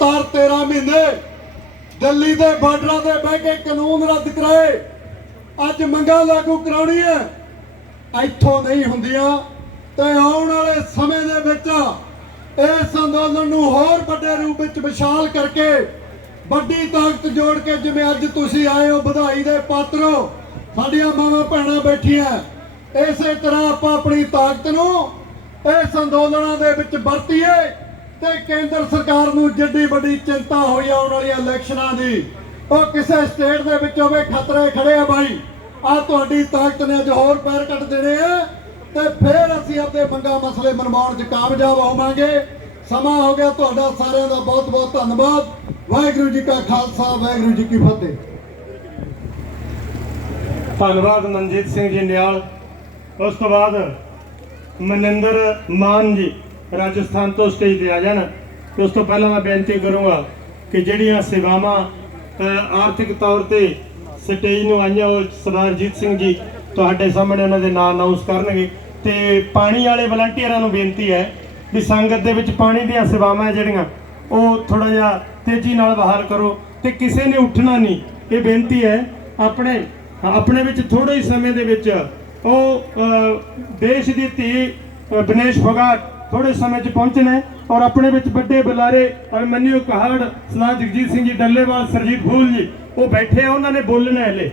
ਲਗਾਤਾਰ 13 ਮਹੀਨੇ ਦਿੱਲੀ ਦੇ ਬਾਰਡਰਾਂ ਤੇ ਬਹਿ ਕੇ ਕਾਨੂੰਨ ਰੱਦ ਕਰਾਏ। ਅੱਜ ਮੰਗਾਂ ਲਾਗੂ ਕਰਾਉਣੀ ਇੱਥੋਂ ਨਹੀਂ ਹੁੰਦੀਆਂ ਤੇ ਆਉਣ ਵਾਲੇ ਸਮੇਂ ਦੇ ਵਿੱਚ ਇਸ ਅੰਦੋਲਨ ਨੂੰ ਹੋਰ ਵੱਡੇ ਰੂਪ ਵਿੱਚ ਵਿਸ਼ਾਲ ਕਰਕੇ ਵੱਡੀ ਤਾਕਤ ਜੋੜ ਕੇ ਜਿਵੇਂ ਅੱਜ ਤੁਸੀਂ ਆਏ ਹੋ, ਵਧਾਈ ਦੇ ਪਾਤਰੋ ਸਾਡੀਆਂ ਮਾਵਾਂ ਭੈਣਾਂ ਬੈਠੀਆਂ। ਇਸੇ ਤਰ੍ਹਾਂ ਆਪਾਂ ਆਪਣੀ ਤਾਕਤ ਨੂੰ ਇਸ ਅੰਦੋਲਨਾਂ ਦੇ ਵਿੱਚ ਵਰਤੀਏ। ਤੇ ਕੇਂਦਰ ਸਰਕਾਰ ਨੂੰ ਜਿੱਡੀ ਵੱਡੀ ਚਿੰਤਾ ਹੋਈ ਆਉਣ ਵਾਲੀਆਂ ਇਲੈਕਸ਼ਨਾਂ ਦੀ, ਉਹ ਕਿਸੇ ਸਟੇਟ ਦੇ ਵਿੱਚ ਹੋਵੇ ਖਤਰੇ ਖੜੇ ਆ ਬਾਈ। ਆ ਤੁਹਾਡੀ ਤਾਕਤ ਨੇ ਅੱਜ ਹੋਰ ਪੈਰ ਕੱਟ ਦੇਣੇ ਆ, ਤੇ ਫਿਰ ਅਸੀਂ ਆਪਣੇ ਮੰਗਾ ਮਸਲੇ ਮਨਵਾਉਣ 'ਚ ਕਾਮਯਾਬ ਹੋਵਾਂਗੇ। ਸਮਾਂ ਹੋ ਗਿਆ ਤੁਹਾਡਾ ਸਾਰਿਆਂ ਦਾ ਬਹੁਤ ਬਹੁਤ ਧੰਨਵਾਦ। ਵਾਹਿਗੁਰੂ ਜੀ ਕਾ ਖਾਲਸਾ, ਵਾਹਿਗੁਰੂ ਜੀ ਕੀ ਫਤਿਹ। ਧੰਨਵਾਦ ਮਨਜੀਤ ਸਿੰਘ ਜੀ ਨਿਆਲ। ਉਸ ਤੋਂ ਬਾਅਦ ਮਨਿੰਦਰ ਮਾਨ ਜੀ। ਰਾਜਸਥਾਨ ਤੋਂ ਸਟੇਜ ਤੇ ਆ ਜਾਣ। ਤੇ ਉਸ ਤੋਂ ਪਹਿਲਾਂ ਮੈਂ ਬੇਨਤੀ ਕਰੂੰਗਾ ਕਿ ਜਿਹੜੀਆਂ ਸੇਵਾਵਾਂ ਆਰਥਿਕ ਤੌਰ ਤੇ ਸਟੇਜ ਨੂੰ ਆਈਆਂ ਉਹ ਸਰਦਾਰ ਜੀਤ ਸਿੰਘ ਜੀ ਤੁਹਾਡੇ ਸਾਹਮਣੇ ਉਹਨਾਂ ਦੇ ਨਾਂ ਅਨਾਉਂਸ ਕਰਨਗੇ। ਤੇ ਪਾਣੀ ਵਾਲੇ ਵਲੰਟੀਅਰਾਂ ਨੂੰ ਬੇਨਤੀ ਹੈ ਵੀ ਸੰਗਤ ਦੇ ਵਿੱਚ ਪਾਣੀ ਦੀਆਂ ਸੇਵਾਵਾਂ ਜਿਹੜੀਆਂ ਉਹ ਥੋੜਾ ਜਿਹਾ ਤੇਜ਼ੀ ਨਾਲ ਬਹਾਲ ਕਰੋ। ਤੇ ਕਿਸੇ ਨੇ ਉੱਠਣਾ ਨਹੀਂ ਇਹ ਬੇਨਤੀ ਹੈ ਆਪਣੇ ਆਪਣੇ ਵਿੱਚ ਥੋੜੇ ਹੀ ਸਮੇਂ ਦੇ ਵਿੱਚ ਉਹ ਦੇਸ਼ ਦੀ ਧੀ ਅ, ਦਿਨੇਸ਼ ਫੋਗਾਟ ਥੋੜੇ ਸਮੇਂ 'ਚ ਪਹੁੰਚਣਾ ਹੈ ਔਰ ਆਪਣੇ ਵਿੱਚ ਵੱਡੇ ਬੁਲਾਰੇ ਅਭਿਮਨਿਊ ਕਹਾੜ ਸਰਦਾਰ ਜਗਜੀਤ ਸਿੰਘ ਜੀ ਡੱਲੇਵਾਲ, ਸਰਜੀਤ ਫੂਲ ਜੀ, ਉਹ ਬੈਠੇ ਆ, ਉਹਨਾਂ ਨੇ ਬੋਲਣਾ ਹੈ ਹਲੇ।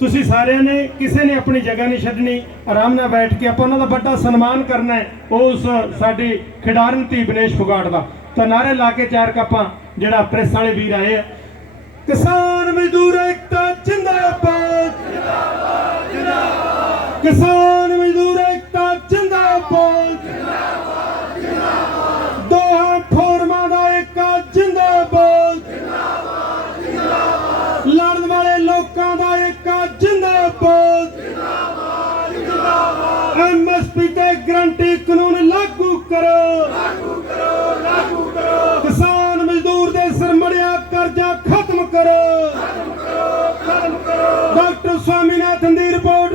ਤੁਸੀਂ ਸਾਰਿਆਂ ਨੇ, ਕਿਸੇ ਨੇ ਆਪਣੀ ਜਗ੍ਹਾ ਨਹੀਂ ਛੱਡਣੀ, ਆਰਾਮ ਨਾਲ ਬੈਠ ਕੇ ਆਪਾਂ ਉਹਨਾਂ ਦਾ ਵੱਡਾ ਸਨਮਾਨ ਕਰਨਾ ਹੈ ਉਸ ਸਾਡੀ ਖਿਡਾਰਨ ਧੀ ਦਿਨੇਸ਼ ਫੁਗਾੜ ਦਾ। ਤਾਂ ਨਾਰੇ ਲਾ ਕੇ ਚਾਰ ਕੱਪਾਂ, ਜਿਹੜਾ ਪ੍ਰੈਸ ਵਾਲੇ ਵੀਰ ਆਏ ਆ। ਕਿਸਾਨ ਮਜ਼ਦੂਰ ਏਕਤਾ, ਜਿੰਦਾਬਾਦ! ਜਿੰਦਾਬਾਦ! ਜਿੰਦਾਬਾਦ! ਕਿਸਾਨ ਲੜਨ ਵਾਲੇ ਲੋਕਾਂ ਦਾ ਏਕਾ ਜਿੰਦਾਬਾਦ। ਜਿੰਦਾਬਾਦ ਐਮਐਸਪੀ ਤੇ ਗਰੰਟੀ ਕਾਨੂੰਨ ਲਾਗੂ ਕਰੋ। ਲਾਗੂ ਕਰੋ ਲਾਗੂ ਕਰੋ ਕਿਸਾਨ ਮਜ਼ਦੂਰ ਦੇ ਸਰਮੜਿਆ ਕਰਜ਼ਾ ਖਤਮ ਕਰੋ ਖਤਮ ਕਰੋ ਖਤਮ ਕਰੋ। ਡਾਕਟਰ ਸਵਾਮੀਨਾਥਨ ਦੀ ਰਿਪੋਰਟ